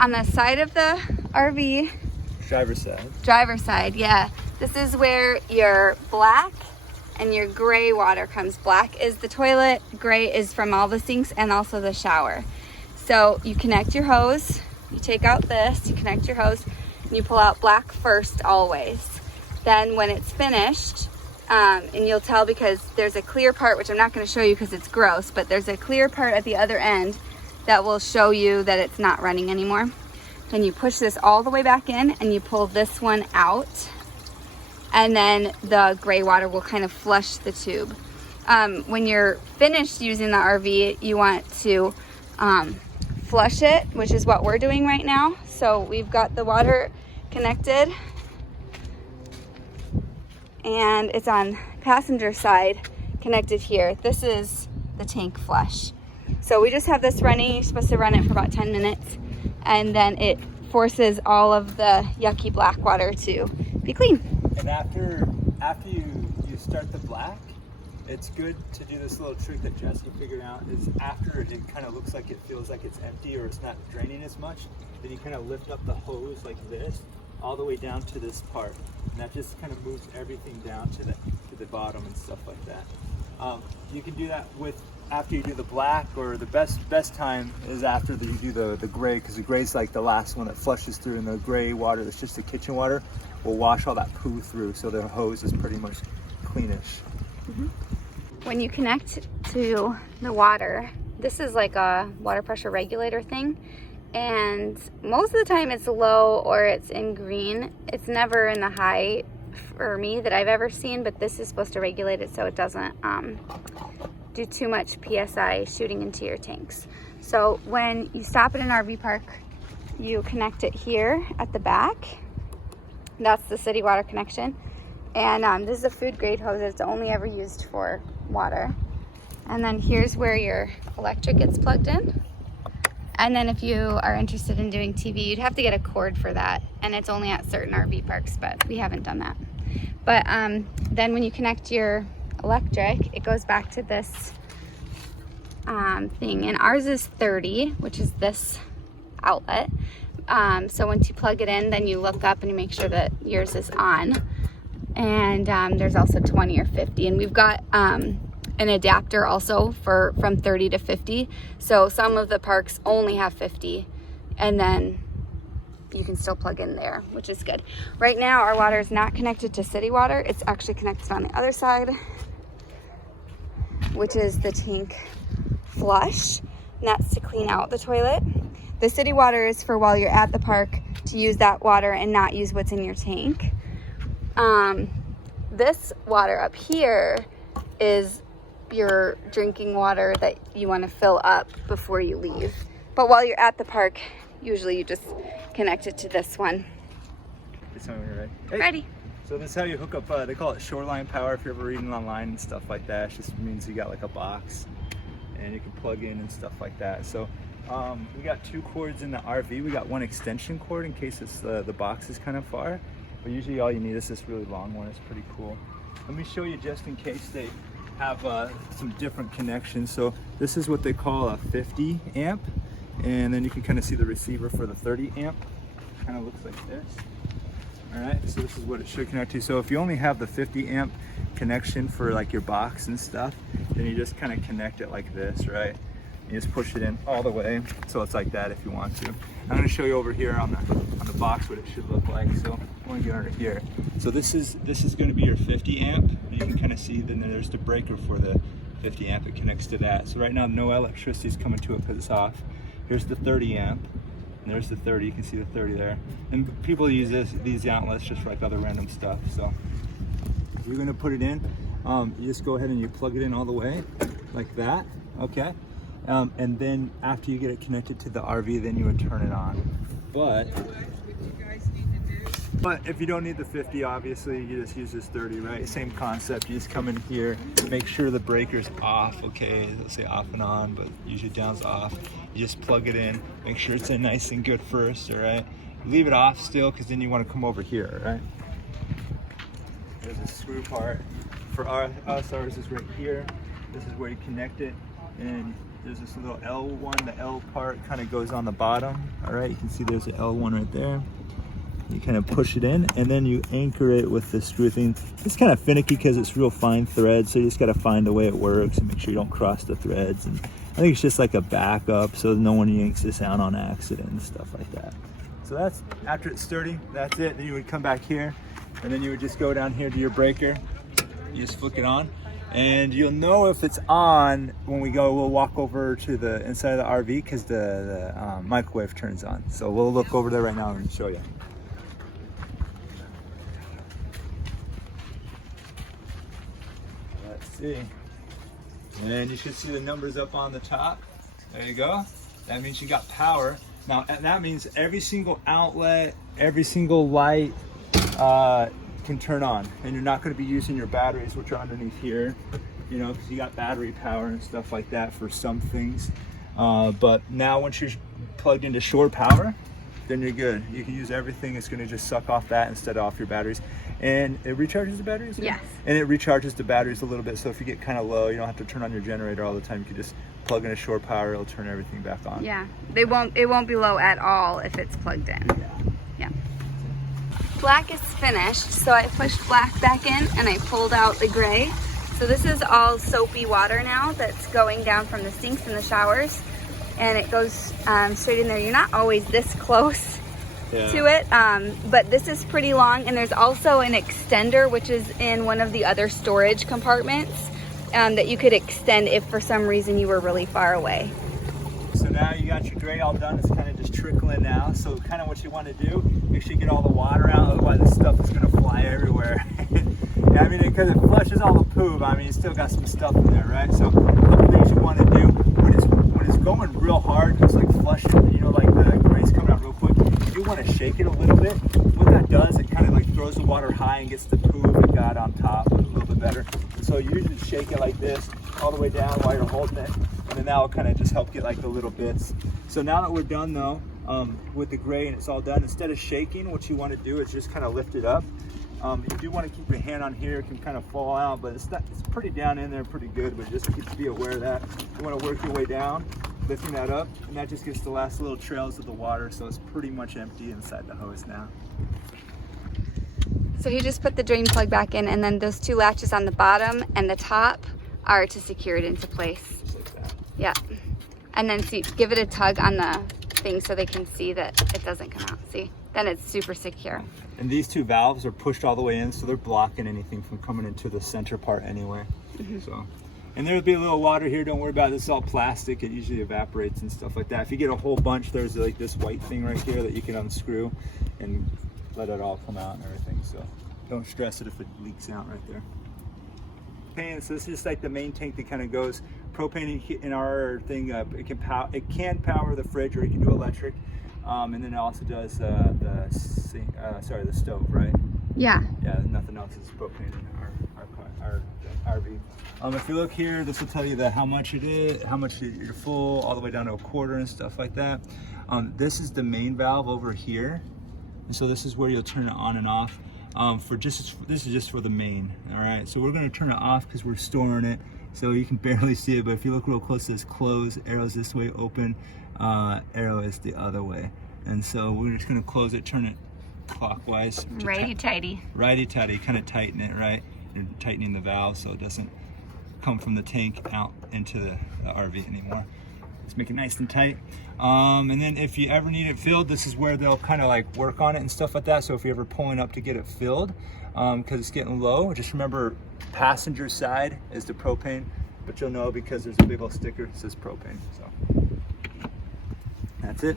on the side of the RV. Driver's side, yeah. This is where your black and your gray water comes. Black is the toilet, gray is from all the sinks and also the shower. So you connect your hose, you take out this, you connect your hose, and you pull out black first always. Then when it's finished, and you'll tell because there's a clear part, which I'm not going to show you because it's gross, but there's a clear part at the other end that will show you that it's not running anymore. Then you push this all the way back in and you pull this one out, and then the gray water will kind of flush the tube. When you're finished using the RV, you want to flush it, which is what we're doing right now. So we've got the water connected and it's on passenger side connected here. This is the tank flush. So we just have this running. You're supposed to run it for about 10 minutes and then it forces all of the yucky black water to be clean. And after you start the black, it's good to do this little trick that Jesse figured out. Is after it kind of looks like it feels like it's empty or it's not draining as much, then you kind of lift up the hose like this all the way down to this part, and that just kind of moves everything down to the bottom and stuff like that. You can do that with after you do the black, or the best time is after you do the gray, because the gray is like the last one that flushes through, and the gray water that's just the kitchen water will wash all that poo through, so the hose is pretty much cleanish. Mm-hmm. When you connect to the water, this is like a water pressure regulator thing, and most of the time it's low or it's in green. It's never in the high for me that I've ever seen, but this is supposed to regulate it so it doesn't do too much PSI shooting into your tanks. So when you stop at an RV park, you connect it here at the back. That's the city water connection. And this is a food grade hose. It's only ever used for water. And then here's where your electric gets plugged in. And then if you are interested in doing TV, you'd have to get a cord for that. And it's only at certain RV parks, but we haven't done that. But then when you connect your electric, it goes back to this thing. And ours is 30, which is this outlet. So once you plug it in, then you look up and you make sure that yours is on. And there's also 20 or 50, and we've got an adapter also from 30 to 50. So some of the parks only have 50, and then you can still plug in there, which is good. Right now our water is not connected to city water. It's actually connected on the other side, which is the tank flush, and that's to clean out the toilet. The city water is for while you're at the park to use that water and not use what's in your tank. This water up here is your drinking water that you want to fill up before you leave. But while you're at the park, usually you just connect it to this one. Tell me when you're ready. Hey. Ready. So this is how you hook up, they call it shoreline power if you're ever reading online and stuff like that. It just means you got like a box and you can plug in and stuff like that. So we got 2 cords in the RV. We got 1 extension cord in case it's, the box is kind of far. But usually all you need is this really long one. It's pretty cool. Let me show you just in case they have some different connections. So this is what they call a 50 amp. And then you can kind of see the receiver for the 30 amp. Kind of looks like this. All right, so this is what it should connect to. So if you only have the 50 amp connection for like your box and stuff, then you just kind of connect it like this, right? You just push it in all the way, so it's like that if you want to. I'm going to show you over here on the box what it should look like. So I'm going to get under here. So this is going to be your 50 amp. You can kind of see then there's the breaker for the 50 amp. It connects to that. So right now no electricity is coming to it because it's off. Here's the 30 amp. And there's the 30. You can see the 30 there. And people use these outlets just for like other random stuff. So you're going to put it in. You just go ahead and you plug it in all the way like that. Okay. And then after you get it connected to the RV, then you would turn it on. But if you don't need the 50, obviously you just use this 30, right? Same concept. You just come in here, make sure the breaker's off. Okay, let's say off and on, but usually down's off. You just plug it in, make sure it's in nice and good first, all right? Leave it off still, because then you want to come over here, right? There's a screw part. For us, ours is right here. This is where you connect it, and there's this little L1. The L part kind of goes on the bottom. All right, you can see there's an L1 right there. You kind of push it in, and then you anchor it with the screw thing. It's kind of finicky because it's real fine thread, so you just got to find the way it works and make sure you don't cross the threads. And I think it's just like a backup so no one yanks this out on accident and stuff like that. So that's, after it's sturdy, that's it. Then you would come back here, and then you would just go down here to your breaker. You just flick it on, and you'll know if it's on when we'll walk over to the inside of the RV because the microwave turns on. So we'll look over there right now and show you. Let's see. And you should see the numbers up on the top. There you go. That means you got power. Now that means every single outlet, every single light can turn on, and you're not going to be using your batteries, which are underneath here, you know, because you got battery power and stuff like that for some things. But now once you're plugged into shore power, then you're good. You can use everything. It's going to just suck off that instead of off your batteries. And it recharges the batteries? Yes. And it recharges the batteries a little bit, so if you get kind of low, you don't have to turn on your generator all the time. You can just plug in a shore power, it'll turn everything back on. Yeah, it won't be low at all if it's plugged in. Yeah. Black is finished, so I pushed black back in and I pulled out the gray. So this is all soapy water now that's going down from the sinks and the showers, and it goes straight in there. You're not always this close to it, but this is pretty long, and there's also an extender which is in one of the other storage compartments that you could extend if for some reason you were really far away. So now you got your gray all done. It's kind of just trickling now. So kind of what you want to do, make sure you get all the water out, otherwise this stuff is going to fly everywhere. Yeah, I mean, because it flushes all the poop, I mean, you still got some stuff in there, right? So a couple things you want to do, when it's going real hard, it's like flushing, you know, like the gray's coming out real quick, you do want to shake it a little bit. What that does, it kind of like throws the water high and gets the poop it got on top a little bit better. And so you usually shake it like this all the way down while you're holding it, and then that will kind of just help get like the little bits. So now that we're done though, with the gray and it's all done, instead of shaking, what you want to do is just kind of lift it up. You do want to keep your hand on here, it can kind of fall out, but it's pretty down in there, pretty good, but just be aware of that. You want to work your way down, lifting that up, and that just gets the last little trails of the water, so it's pretty much empty inside the hose now. So he just put the drain plug back in, and then those two latches on the bottom and the top are to secure it into place. Just like that. Yeah. And then see, give it a tug on the thing so they can see that it doesn't come out. See? Then it's super secure. And these two valves are pushed all the way in, so they're blocking anything from coming into the center part anyway. So, and there'll be a little water here, don't worry about it. This is all plastic, it usually evaporates and stuff like that. If you get a whole bunch, there's like this white thing right here that you can unscrew and let it all come out and everything. So don't stress it if it leaks out right there. Propane, so this is just like the main tank that kind of goes. Propane in our thing, it can power the fridge, or you can do electric. And then it also does the stove, right? Yeah. Yeah, nothing else is propane in our RV. If you look here, this will tell you how much it is, how much you're full, all the way down to a quarter and stuff like that. This is the main valve over here, and so this is where you'll turn it on and off. This is just for the main. All right, so we're going to turn it off because we're storing it, so you can barely see it. But if you look real close, it says close. Arrow's this way, open. Arrow is the other way, and so we're just going to close it, turn it clockwise. Righty-tighty. Righty-tighty, kind of tighten it, right? You're tightening the valve so it doesn't come from the tank out into the RV anymore. Let's make it nice and tight. And then if you ever need it filled, this is where they'll kind of like work on it and stuff like that. So if you're ever pulling up to get it filled, because it's getting low, just remember passenger side is the propane, but you'll know because there's a big old sticker that says propane. So that's it.